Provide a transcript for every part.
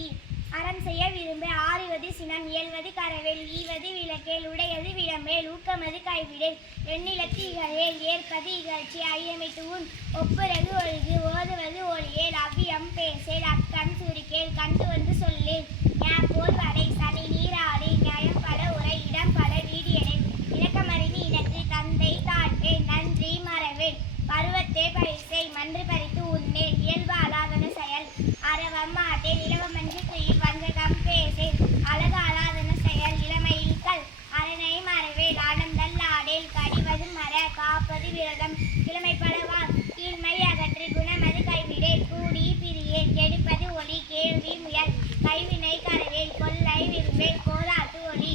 மொழி. அறம் செய்ய விரும்பு ஆறுவது சினம் இயல்வது கரவேல் ஈவது விளக்கேல் உடையது விளம்பேல் ஊக்கமது கைவிடேல் எண்ணிலத்து இகழேல் ஏற்பது இகழ்ச்சி ஐயமிட்டு உன் ஒப்புரகு ஒழுகு ஓதுவது ஒளியேல் அவ்வியம் பேசேல் அக்கண் சுருக்கேல் கண்டு வந்து சொல்லேல் போல் வடை சனி நீராடி நியாயம் பட உரை இடம் பட வீடியனை இணக்கமறிந்து இனத்து தந்தை தாழ்வேன் நன்றி மறவேன் பருவத்தே பரிசை மன்று பறித்து உன்னேன் இயல்பு அலாதன செயல் அறவம் மாட்டேன் இளவமன்று துயில் வஞ்சகம் பேசேன் அழகு அலாதன செயல் இளமையில்கள் அரணை மறவேல் ஆனந்தல் ஆடேல் கடிவது மர காப்பது விரதம் கிழமைப்படவா கீழ்மை அகற்றி குணமது கைவிடேல் கூடி பிரியேன் கெடுப்பது ஒளி கேள்வி முயல் கைவினை கரவேல் கொல்லை விரும்பேல் கோலாட்டு ஒளி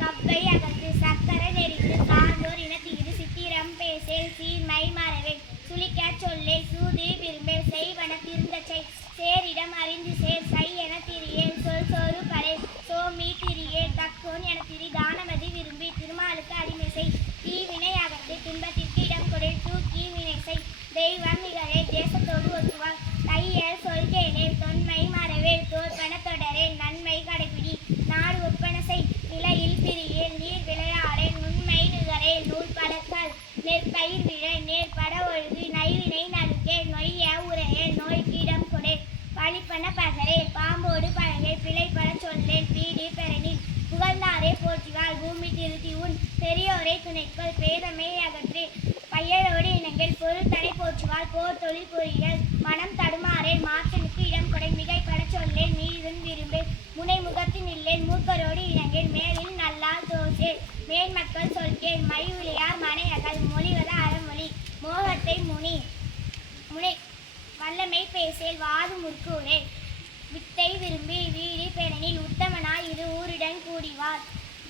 கவ்வை அகற்று சக்கர நெறிந்து சார்ந்தோர் இனத்தீது சித்திரம் பேசேல் சீர்மை மறவேல் சுளிக்க சொல்லேல் சூது விரும்பேல் செய்வன திருந்தச்சை சேரிடம் அறிந்து சேர் சை என திரியேல் சொல் சோறு படை சோமி திரியேல் தக்கோன் என திரி தானமதி விரும்பி திருமாலுக்கு அடிமைசை தீவினை அகற்று துன்பத்திற்கு இடம் கொடை தூக்கி வினைசை தெய்வம் நிகழே தேசத்தோடு ஒத்துவாள் தையல் சொல்கேனேல் தொன்மை மறவேல் தோற்பன தொடரேல் நன்மை கடைபிடி நாடு ஒப்பனசை நிலையில் பிரியேல் நீர் விளையாடேல் நுண்மை நிகரேல் நூல் பழக்கல் நெற்பயிர் விழ நேர்பட ஒழுகு நைவினை நறுக்கே நொய்ய உரையேல் நோய்க்கு இடம் கொடே பழிப்பன பகரே பாம்போடு பழகே பிழைப்பட சொல்லேன் பீடி பெறனில் புகழ்ந்தாரே போற்றிவாள் பூமி திருத்தி உன் பெரியோரை துணைக்குள் பேதமே அகற்றி பையலோடு இனங்கள் பொருள் தடை போற்றுவாள் போர் தொழில் பொறியல் மனம் தடுமாறேன் மாற்றனுக்கு இடம் கொடை மிகைப்பட சொல்லேன் மீதும் விரும்பேன் முனை முகத்தின் இல்லேன் மூக்கரோடு இனங்கள் மேலில் நல்லால் தோசேல் மேல் மக்கள் சொல்கேன் மை உளியார் மனையகள் மொழிவத அறமொழி மோகத்தை முனை வல்லமை பேசேல் வாது முற்கூரே வித்தை விரும்பி வீடி பெறனில் உத்தமனாய் இரு ஊருடன் கூடிவார்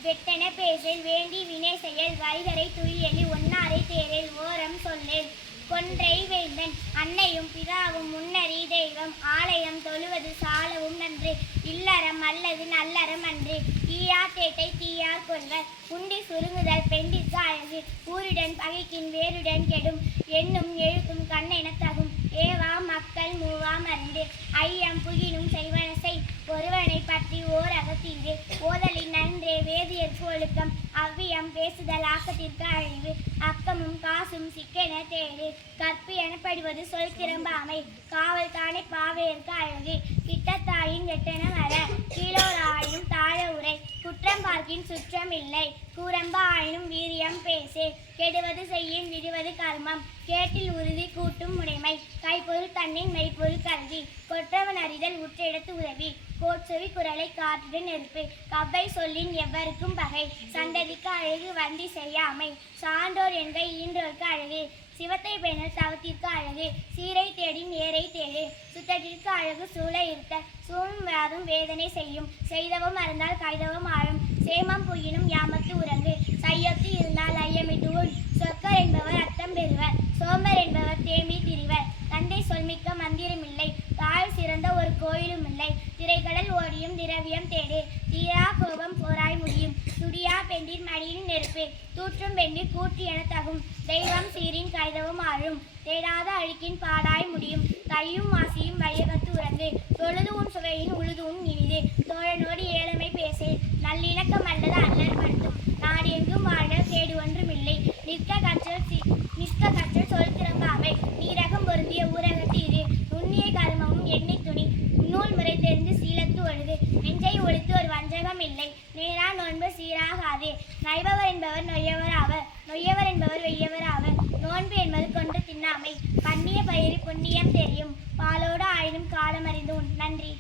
வெட்டென பேசேல் வேண்டி வினை செயல் வைகரை துயிலி ஒன்னாரை தேரேல் ஓரம் சொல்லேல் கொன்றை வேந்தன் அன்னையும் பிதாவும் முன்னறி தெய்வம் ஆலயம் தொழுவது சாலவும் நன்று இல்லறம் அல்லது நல்லறம் அன்று ஈயா தேட்டை தீயார் கொள்வர் உண்டி சுருங்குதல் பெண்டிற்கு அழகு ஊருடன் பகைக்கின் வேருடன் கெடும் எண்ணும் எழுத்தும் கண்ணென தகும் ஏவா மக்கள் மூவாம் அறிந்து ஐயம் புகினும் செய்வனசை ஒருவனை பற்றி ஓர் அகத்தீது ஓதலின் நன்றே வேதியற்கு ஒழுக்கம் அவ்வியம் பேசுதல் ஆக்கத்திற்கு அழிவு அக்கமும் காசும் சிக்கென தேடு கற்பு எனப்படுவது சொல் திறம்பாமை காவல் தானே பாவையற்கு அழகு கிட்டத்தாயின் வெட்டென வர கீழோர் ஆயினும் தாழ உரை குற்றம் பார்க்கின் சுற்றம் இல்லை கூரம்ப ஆயினும் வீரியம் பேசே கெடுவது செய்யின் விடுவது கர்மம் கேட்டில் உறுதி கூட்டும் உடைமை கைப்பொருள் தன்னின் மெய்ப்பொருள் கல்வி கொற்றவன் அறிதல் உற்றிடத்து உதவி கோட்செவி குரலை காற்றுடன் நெருப்பு கவ்வை சொல்லின் எவருக்கும் பகை சந்ததிக்கு அழகு வந்தி செய்யாமை சான்றோர் என்பை ஈன்றோர்க்கு அழகு சிவத்தை பேணல் தவத்திற்கு அழகு சீரை தேடி நேரை தேடு சுத்தத்திற்கு அழகு சூழ இருத்த சூழும் வாதும் வேதனை செய்யும் செய்தவம் மறந்தால் கைதவம் ஆளும் சேமம் புயினும் யாமத்து உறங்கு சையொத்து இருந்தால் ஐயமிட்டு உள் சொக்கர் என்பவர் அத்தம் பெறுவர் சோம்பர் என்பவர் தேமி திரிவர் தந்தை சொல்மிக்க மந்திரமில்லை தாய் சிறந்த ஒரு கோயிலும் இல்லை திரைக்கடல் ஓடியும் திரவியம் தேடு தீரா கோபம் போராய் முடியும் துடியா பெண்டின் மடியின் நெருப்பு தூற்றும் பெண்டில் கூட்டு என தகும் தெய்வம் சீரின் கைதவும் ஆழும் தேடாத அழுக்கின் பாடாய் முடியும் கையும் வாசியும் வையகத்து உறங்கு தொழுது உன் சுவையின் உழுதும் இனிது தோழனோடு ஏழமை பேசே நல்லிணக்கம் அல்லது அல்லற்படுத்தும் நாடு எங்கும் வாழ கேடு ஒன்றுமில்லை நிற்க கற்றல் சொல் திறம்பாமை நீரகம் பொருந்திய ஊரகத்தீது நுண்ணிய கருமமும் எண்ணெய் துணி நூல் முறை தெரிந்து சீலத்து ஒழுது நெஞ்சை ஒழித்து ஒரு வஞ்சகம் இல்லை நேரா நோன்பு சீராகாது நைபவர் என்பவர் நொய்யவர் ஆவர் நொய்யவர் என்பவர் வெய்யவர் ஆவர் நோன்பு என்பது கொண்டு தின்னாமை பண்ணிய பயிர் புண்ணியம் தெரியும் பாலோடு ஆயினும் காலம் அறிந்து உன் நன்றி.